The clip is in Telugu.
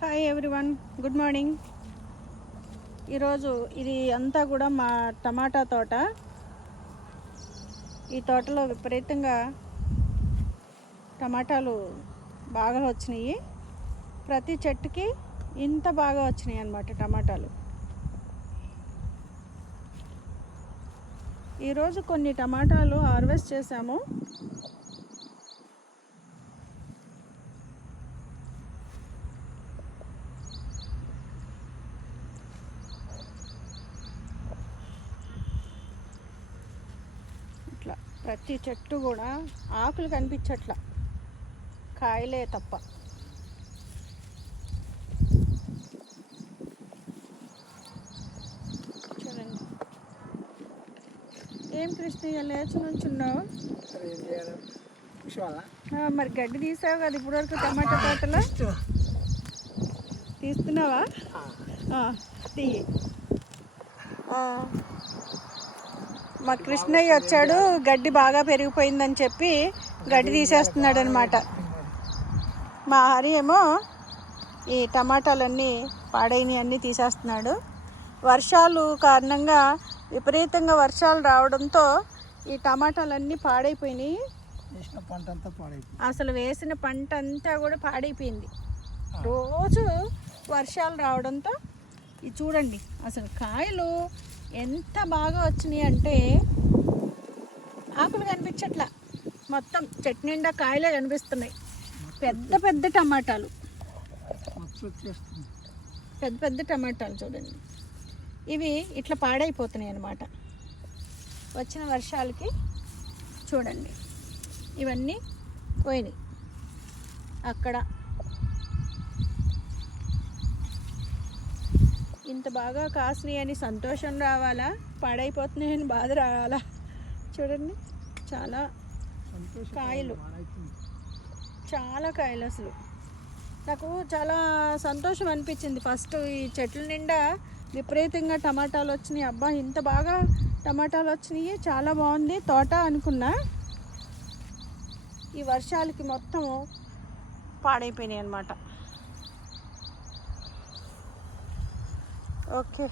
Hi everyone, good morning. ఈరోజు ఇది అంతా కూడా మా టమాటా తోట. ఈ తోటలో విపరీతంగా టమాటాలు బాగా వచ్చినాయి. ప్రతి చెట్టుకి ఇంత బాగా వచ్చినాయి అన్నమాట టమాటాలు. ఈరోజు కొన్ని టమాటాలు హార్వెస్ట్ చేసాము. ప్రతి చెట్టు కూడా ఆకులు కనిపించట్ల, కాయలే తప్ప. చూడండి. ఏం కృష్ణయ్య లేచి నుంచున్నావు? మరి గడ్డి తీసావు కదా ఇప్పటివరకు టమాటా తోటలో? తీస్తున్నావా? తీయి. మా కృష్ణయ్య వచ్చాడు, గడ్డి బాగా పెరిగిపోయిందని చెప్పి గడ్డి తీసేస్తున్నాడు అనమాట. మా హరి ఏమో ఈ టమాటాలన్నీ పాడైనవి అన్నీ తీసేస్తున్నాడు. వర్షాలు కారణంగా విపరీతంగా వర్షాలు రావడంతో ఈ టమాటాలన్నీ పాడైపోయినాయి. అసలు వేసిన పంట అంతా కూడా పాడైపోయింది. రోజు వర్షాలు రావడంతో ఇది చూడండి, అసలు కాయలు ఎంత బాగా వచ్చినాయి అంటే ఆకులు కనిపించట్లా, మొత్తం చెట్టు నిండా కాయలే కనిపిస్తున్నాయి. పెద్ద పెద్ద టమాటాలు, పెద్ద పెద్ద టమాటాలు చూడండి. ఇవి ఇట్లా పాడైపోతున్నాయి అన్నమాట వచ్చిన వర్షాలకి. చూడండి, ఇవన్నీ పోయినాయి. అక్కడ ఇంత బాగా కాసినాయి అని సంతోషం రావాలా, పాడైపోతున్నాయని బాధ రావాలా? చూడండి, చాలా కాయలు, చాలా కాయలు. అసలు నాకు చాలా సంతోషం అనిపించింది. ఫస్ట్ ఈ చెట్ల నిండా విపరీతంగా టమాటాలు వచ్చినాయి. అబ్బా, ఇంత బాగా టమాటాలు వచ్చినాయి, చాలా బాగుంది తోట అనుకున్నా. ఈ వర్షాలకి మొత్తం పాడైపోయినాయి అన్నమాట. ఓకే.